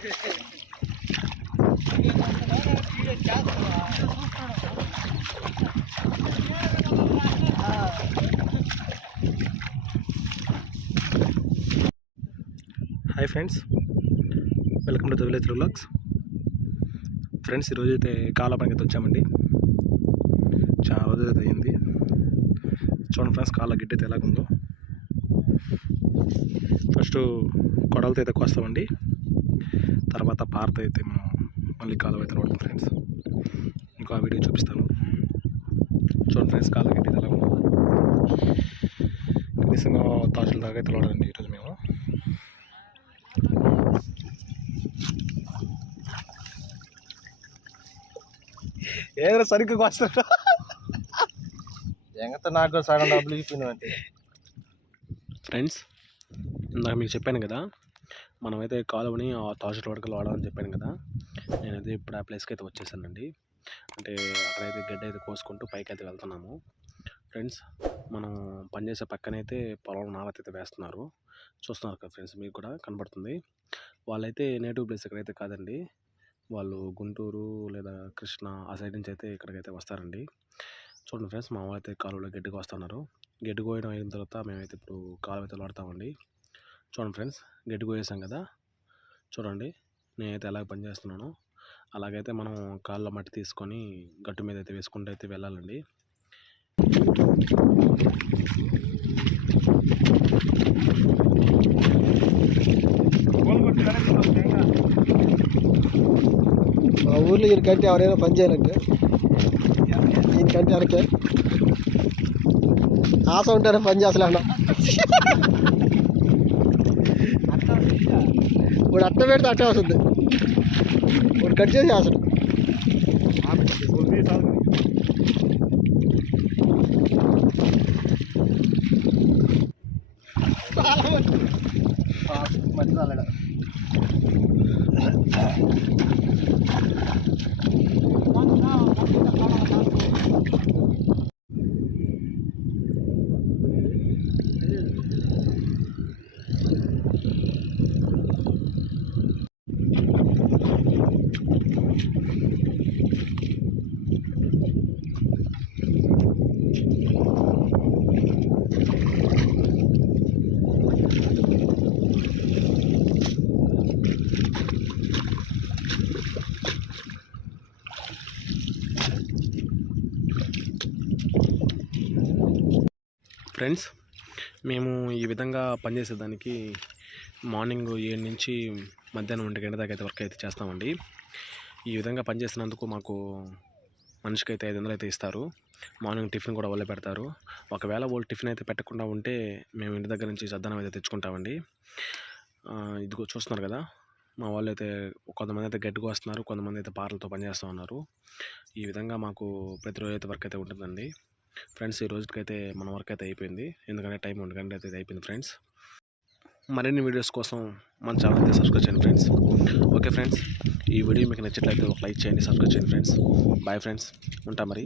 Hi friends welcome to the village relax. Friends ఈరోజు అయితే కాలపనికి అయితే వచ్చామండి. చాలా రోజు అయితే అయింది చూడండి ఫ్రెండ్స్ కాళ్ళ గిడ్డ అయితే ఎలాగుందో. ఫస్ట్ కొడలతో అయితే కోస్తామండి. తర్వాత పారతో అయితే మనం మళ్ళీ కాలువ అయితే వాడతాం ఫ్రెండ్స్ ఇంకో ఆ వీడియో చూపిస్తాను. చూడండి ఫ్రెండ్స్ కాళ్ళ గిడ్డ ఎలా ఉందో. కనీసంగా తాజుల దాకా అయితే వాడండి ఈరోజు మేము. ఏదైనా సరిగ్గా కోస్తాడు ఎంగత నాకు సగం డబ్బులు ఇప్పిందంటే ఫ్రెండ్స్ ఇందాక మీకు చెప్పాను కదా మనమైతే కాలువని ఆ తాజు వడకలు వాడాలని చెప్పాను కదా నేనైతే ఇప్పుడు ఆ ప్లేస్కి అయితే వచ్చేసానండి. అంటే అక్కడైతే గడ్డ అయితే కోసుకుంటూ పైకి అయితే వెళ్తున్నాము. ఫ్రెండ్స్ మనం పనిచేసే పక్కనైతే పొలం నావతైతే వేస్తున్నారు. చూస్తున్నారు కదా ఫ్రెండ్స్ మీకు కూడా కనబడుతుంది. వాళ్ళైతే నేటివ్ ప్లేస్ ఎక్కడైతే కాదండి. వాళ్ళు గుంటూరు లేదా కృష్ణ ఆ సైడ్ నుంచి అయితే ఇక్కడికైతే వస్తారండి. చూడండి ఫ్రెండ్స్ మా వాళ్ళైతే కాలువలో గడ్డికి వస్తున్నారు గడ్డి కోయడం అయిన తర్వాత మేమైతే ఇప్పుడు కాలువ అయితే వాడతామండి చూడండి ఫ్రెండ్స్ గడ్డి కోసేసాం కదా. చూడండి నేనైతే ఎలాగ పనిచేస్తున్నాను అలాగైతే మనం కాళ్ళ మట్టి తీసుకొని గట్టు మీద అయితే వేసుకుంటూ అయితే వెళ్ళాలండి. మా ఊర్లో ఈయనకంటే ఎవరైనా పని చేయాలంటే? దీనికంటే అరకే ఆశ ఉంటారు పని అన్న. ఇప్పుడు అట్ట పెడితే అట్టే వస్తుంది ఇప్పుడు కట్ చేసి అసలు మట్టి ఫ్రెండ్స్ మేము ఈ విధంగా పనిచేసేదానికి మార్నింగ్ ఏడు నుంచి మధ్యాహ్నం ఒంటి గంట దాకా అయితే వర్క్ అయితే చేస్తామండి. ఈ విధంగా పనిచేసినందుకు మాకు మనిషికి అయితే ఐదు వందలు అయితే ఇస్తారు. మార్నింగ్ టిఫిన్ కూడా వాళ్ళే పెడతారు. ఒకవేళ వాళ్ళు టిఫిన్ అయితే పెట్టకుండా ఉంటే మేము ఇంటి దగ్గర నుంచి సద్దనం అయితే తెచ్చుకుంటామండి. ఇదిగో చూస్తున్నారు కదా మా వాళ్ళు అయితే కొంతమంది అయితే గట్టిగా వస్తున్నారు కొంతమంది అయితే పార్లతో పనిచేస్తూ ఉన్నారు. ఈ విధంగా మాకు ప్రతిరోజు అయితే వర్క్ అయితే ఉంటుందండి. ఫ్రెండ్స్ ఈ రోజుకైతే మన వర్క్ అయితే అయిపోయింది. ఎందుకంటే టైం ఒంటి గంట అయితే అయిపోయింది ఫ్రెండ్స్. మరిన్ని వీడియోస్ కోసం మన ఛానల్ అయితే సబ్స్క్రైబ్ చేయండి ఫ్రెండ్స్. ఓకే ఫ్రెండ్స్ ఈ వీడియో మీకు నచ్చినట్లయితే ఒక లైక్ చేయండి సబ్స్క్రైబ్ చేయండి ఫ్రెండ్స్. బాయ్ ఫ్రెండ్స్ ఉంటా మరి.